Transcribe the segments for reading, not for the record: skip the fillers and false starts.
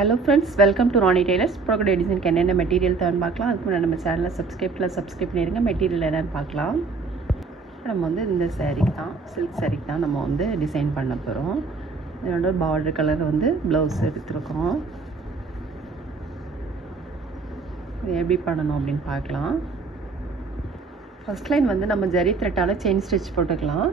Hello friends, welcome to Ronnie Tailors. Procure design என்னென்ன material தேவைன்னு பார்க்கலாம். அதுக்கு முன்னாடி நம்ம சேனலை சப்ஸ்கிரைப் பண்ணிடுங்க. மெட்டீரியல் என்னென்னு பார்க்கலாம். நம்ம வந்து இந்த saree தான், சில்க் saree தான் நம்ம வந்து டிசைன் பண்ண போகிறோம். இதோட பார்டர் கலர் வந்து ப்ளவுஸ் எடுத்துருக்கோம். இது எப்படி பண்ணணும் அப்படின்னு பார்க்கலாம். ஃபர்ஸ்ட் லைன் வந்து நம்ம ஜரி த்ரெட்டால் செயின் ஸ்டிச் போட்டுக்கலாம்.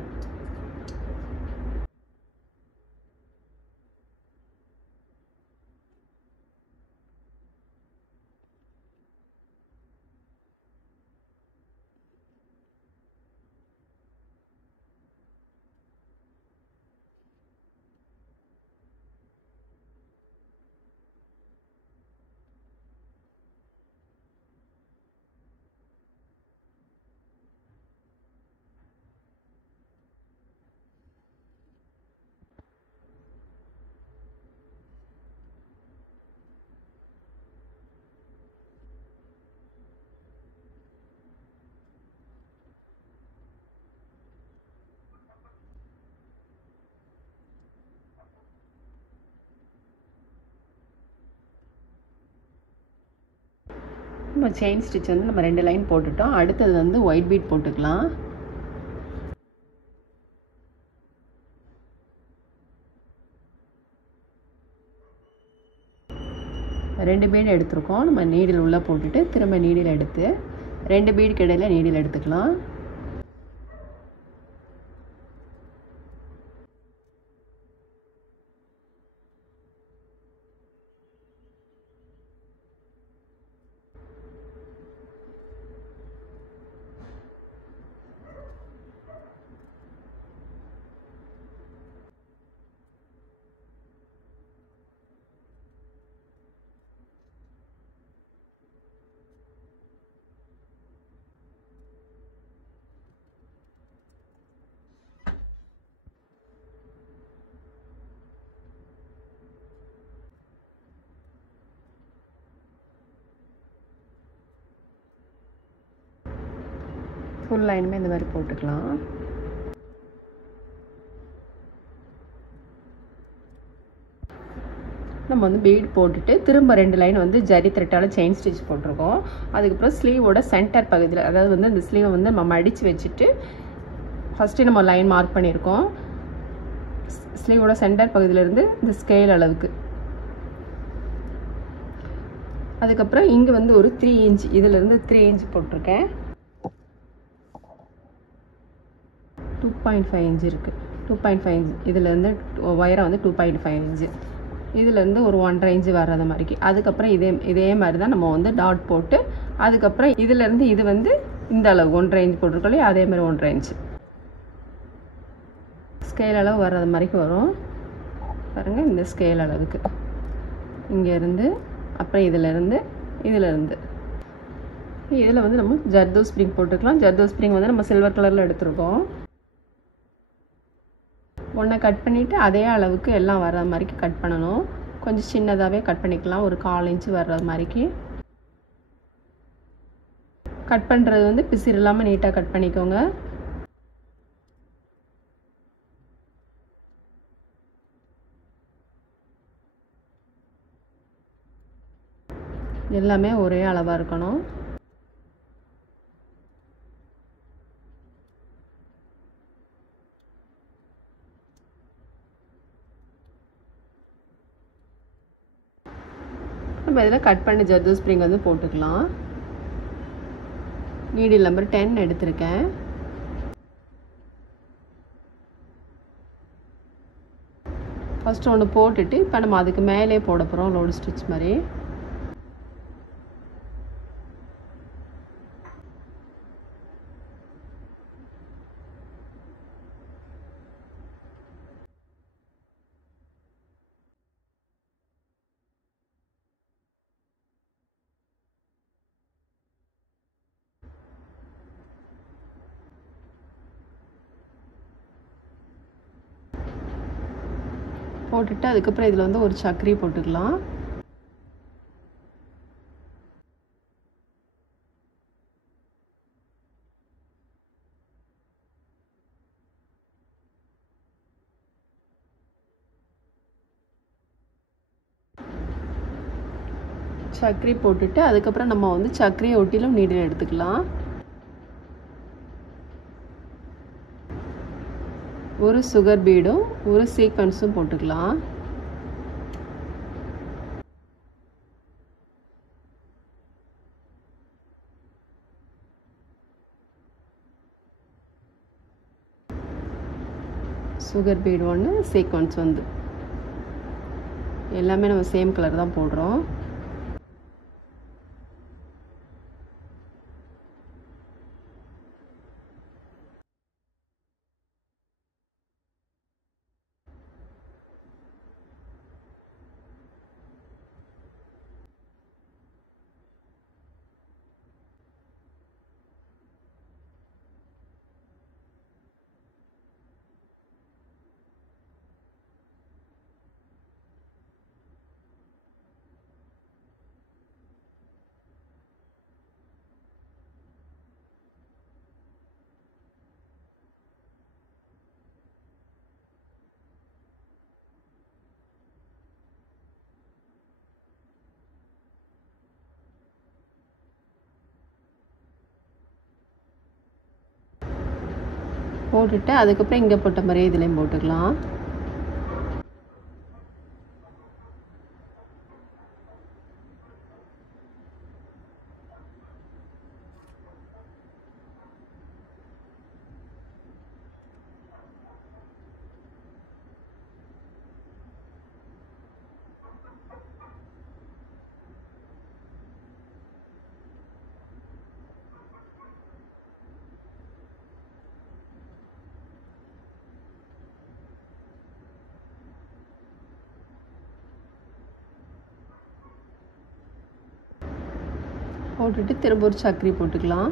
நம்ம செயின் ஸ்டிச் வந்து நம்ம 2 லைன் போட்டுட்டோம். அடுத்தது வந்து ஒயிட் பீட் போட்டுக்கலாம். ரெண்டு பீட் எடுத்துருக்கோம். நம்ம நீடில் உள்ளே போட்டுட்டு திரும்ப நீடில் எடுத்து 2 பீடுக்கு இடையில நீடில் எடுத்துக்கலாம். ஃபுல் லைனுமே இந்த மாதிரி போட்டுக்கலாம். நம்ம வந்து பீட் போட்டுட்டு திரும்ப 2 லைன் வந்து ஜரி த்ரெட்டால் செயின் ஸ்டிச் போட்டிருக்கோம். அதுக்கப்புறம் ஸ்லீவோட சென்டர் பகுதியில், அதாவது வந்து இந்த ஸ்லீவை வந்து நம்ம மடித்து வச்சுட்டு ஃபஸ்ட்டு நம்ம லைன் மார்க் பண்ணியிருக்கோம். ஸ்லீவோட சென்டர் பகுதியிலேருந்து இந்த ஸ்கேல் அளவுக்கு. அதுக்கப்புறம் இங்கே வந்து ஒரு 3 இன்ச், இதிலேருந்து 3 இன்ச் போட்டிருக்கேன். 2.5 இன்ச் இருக்குது. 2.5 இன்ச் இதிலேருந்து ஒயரை வந்து 2.5 இன்ச்சு, இதிலேருந்து ஒரு 1.5 இன்ச்சு வர்றது மாதிரிக்கு. அதுக்கப்புறம் இதே மாதிரி தான் நம்ம வந்து டாட் போட்டு, அதுக்கப்புறம் இதிலேருந்து இது வந்து இந்த அளவு 1.5 இன்ச் போட்டிருக்கோம். அதே மாதிரி 1.5 இன்ச்சு ஸ்கேல் அளவு வர்றது மாதிரிக்கு வரும். பாருங்கள், இந்த ஸ்கேல் அளவுக்கு இங்கேருந்து, அப்புறம் இதிலேருந்து இதில் வந்து நம்ம ஜர்தோ ஸ்ப்ரிங் போட்டுக்கலாம். ஜர்தோ ஸ்ப்ரிங் வந்து நம்ம சில்வர் கலரில் எடுத்துருக்கோம். ஒன்றை கட் பண்ணிவிட்டு அதே அளவுக்கு எல்லாம் வர்ற மாதிரிக்கு கட் பண்ணணும். கொஞ்சம் சின்னதாகவே கட் பண்ணிக்கலாம், ஒரு 1/4 இன்ச்சு வர்ற மாதிரிக்கு. கட் பண்ணுறது வந்து பிசிறு இல்லாமல் நீட்டாக கட் பண்ணிக்கோங்க. எல்லாமே ஒரே அளவாக இருக்கணும். நம்ம இதில் கட் பண்ண ஜர்தோ ஸ்ப்ரிங் வந்து போட்டுக்கலாம். நீடில் நம்பர் 10 எடுத்திருக்கேன். ஃபஸ்ட்டு ஒன்று போட்டுட்டு இப்போ நம்ம அதுக்கு மேலே போட போகிறோம், லோடு ஸ்டிச் மாதிரி. போட்டுட்டு அதுக்கப்புறம் இதில் வந்து ஒரு சக்கரி போட்டுக்கலாம். சர்க்கரை போட்டுட்டு அதுக்கப்புறம் நம்ம வந்து சர்க்கரையை ஒட்டிலும் நீடில் எடுத்துக்கலாம். ஒரு சுகர் பீடும் ஒரு சீக்வென்ஸும் போட்டுக்கலாம். சுகர் பீடு ஒன்று, சீக்வென்ஸ் வந்து எல்லாமே நம்ம சேம் கலர் தான் போடுறோம். போட்டுட்டு அதுக்கப்புறம் இங்கே போட்ட மாதிரியே இதுலேயும் போட்டுக்கலாம். போட்டுட்டு திரும்ப ஒரு சர்க்கரை போட்டுக்கலாம்.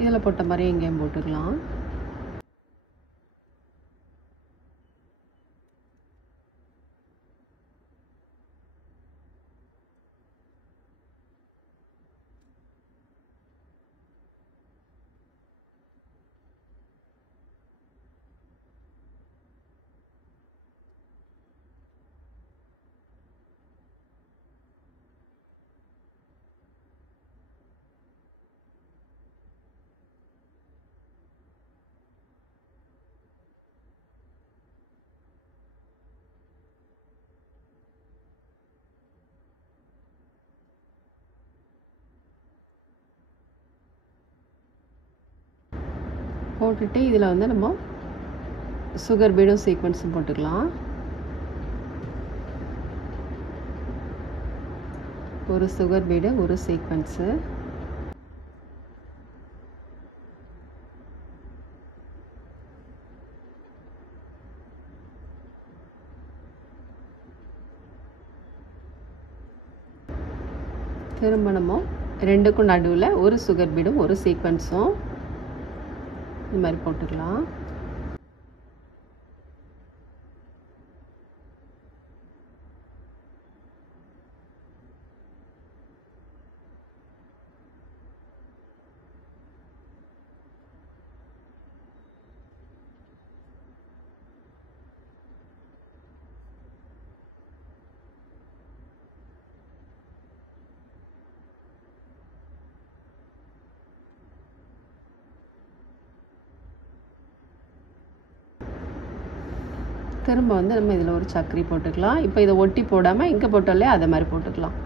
இதில் போட்ட மாதிரி எங்கேயும் போட்டுக்கலாம். போட்டுட்டு இதில் வந்து நம்ம சுகர் பீடும் சீக்வென்ஸும் போட்டுக்கலாம். ஒரு சுகர் பீடு ஒரு சீக்வென்ஸு. திரும்ப நம்ம ரெண்டுக்கும் நடுவில் ஒரு சுகர் பீடும் ஒரு சீக்வென்ஸும் இந்த மாதிரி போட்டுக்கலாம். திரும்ப வந்து நம்ம இதில் ஒரு சர்க்கரை போட்டுக்கலாம். இப்போ இதை ஒட்டி போடாமல் இங்கே போட்டாலே அதை மாதிரி போட்டுக்கலாம்.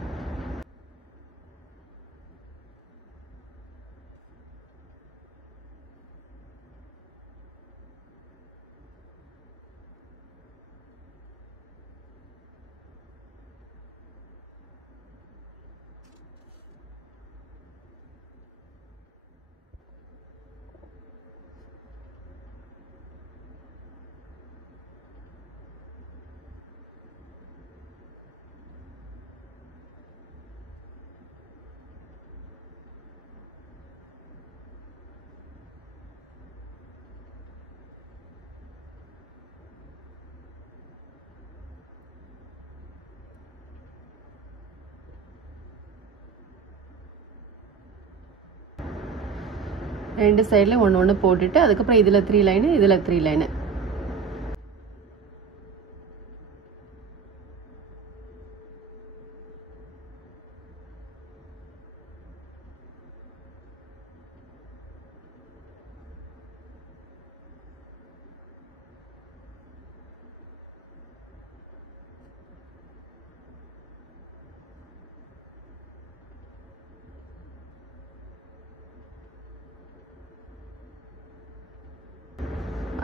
ரெண்டு சைடில் ஒன்று ஒன்று போட்டுட்டு அதுக்கப்புறம் இதில் 3 லைனு இதில் 3 லைனு.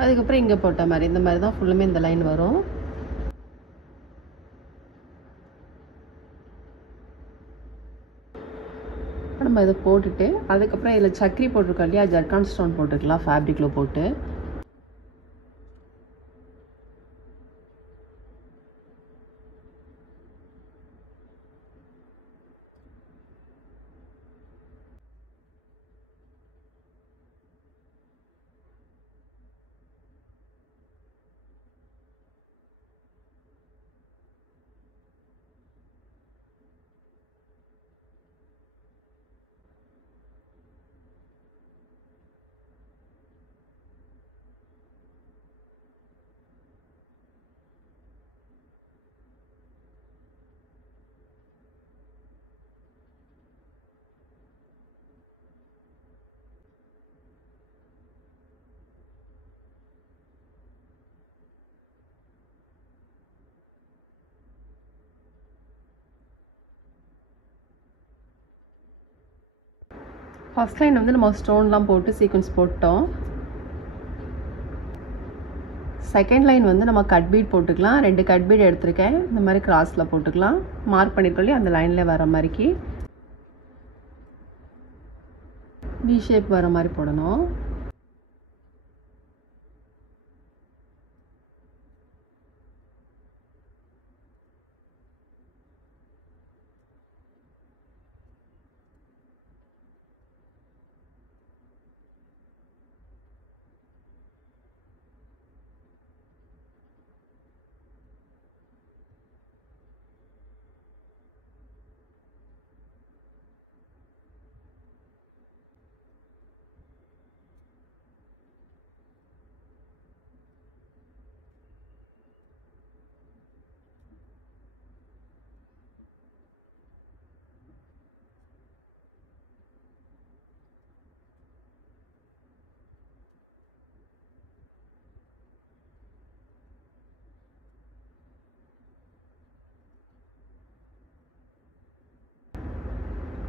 அதுக்கப்புறம் இங்கே போட்ட மாதிரி இந்த மாதிரி தான் ஃபுல்லுமே இந்த லைன் வரும். நம்ம இதை போட்டுட்டு அதுக்கப்புறம் இதில் சக்கரி போட்டிருக்கோம் இல்லையா, ஜர்கான் ஸ்டோன் போட்டுக்கலாம் ஃபேப்ரிக்கில் போட்டு. ஃபர்ஸ்ட் லைன் வந்து நம்ம ஸ்டோன்லாம் போட்டு சீக்வன்ஸ் போட்டோம். செகண்ட் லைன் வந்து நம்ம கட் பீட் போட்டுக்கலாம். 2 கட் பீட் எடுத்திருக்கேன். இந்த மாதிரி கிராஸில் போட்டுக்கலாம். மார்க் பண்ணிக்கொள்ளி அந்த லைனில் வர மாதிரிக்கு வி ஷேப் வர மாதிரி போடணும்.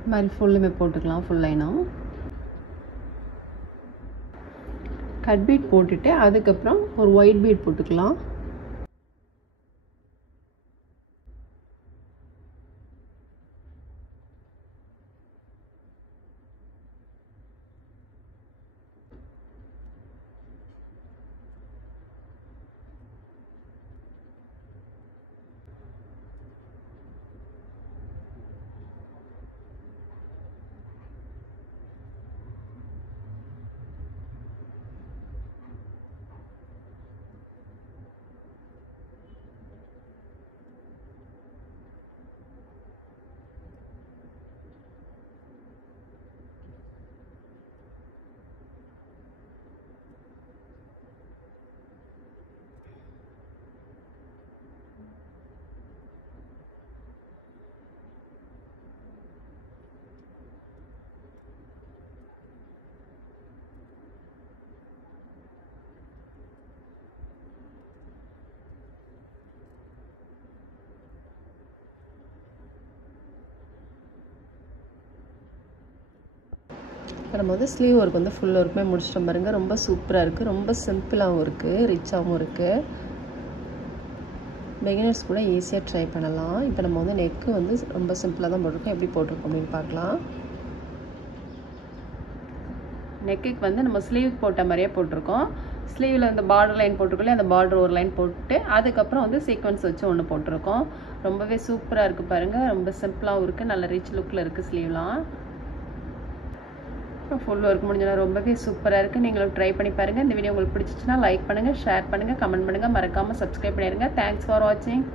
இந்த மாதிரி ஃபுல்லுமே போட்டுக்கலாம். ஃபுல் லைனும் கட் பீட் போட்டுட்டு அதுக்கப்புறம் ஒரு ஒயிட் பீட் போட்டுக்கலாம். இப்போ நம்ம வந்து ஸ்லீவ் ஒர்க் வந்து ஃபுல் ஒர்க்குமே முடிச்சிட்டோம் பாருங்கள். ரொம்ப சூப்பராக இருக்குது. ரொம்ப சிம்பிளாகவும் இருக்குது, ரிச்சாகவும் இருக்குது. பிகினர்ஸ் கூட ஈஸியாக ட்ரை பண்ணலாம். இப்போ நம்ம வந்து நெக்கு வந்து ரொம்ப சிம்பிளாக தான் போட்டிருக்கோம். எப்படி போட்டிருக்கோம் அப்படின்னு பார்க்கலாம். நெக்குக்கு வந்து நம்ம ஸ்லீவ் போட்ட மாதிரியே போட்டிருக்கோம். ஸ்லீவில் இந்த பார்டர் லைன் போட்டிருக்கோம், அந்த பார்டர் ஒரு லைன் போட்டு அதுக்கப்புறம் வந்து சீக்வன்ஸ் வச்சு ஒன்று போட்டிருக்கோம். ரொம்பவே சூப்பராக இருக்குது பாருங்கள். ரொம்ப சிம்பிளாகவும் இருக்குது, நல்ல ரிச் லுக்கில் இருக்குது ஸ்லீவ்லாம். ஃபுல் ஒர்க் முடிஞ்சனா ரொம்பவே சூப்பராக இருக்குது. நீங்களும் ட்ரை பண்ணி பாருங்கள். இந்த வீடியோ உங்களுக்கு பிடிச்சிச்சுன்னா லைக் பண்ணுங்கள், ஷேர் பண்ணுங்கள், கமெண்ட் பண்ணுங்கள், மறக்காமல் சப்ஸ்கிரைப் பண்ணிடுங்க. தேங்க்ஸ் ஃபார் வாட்சிங்.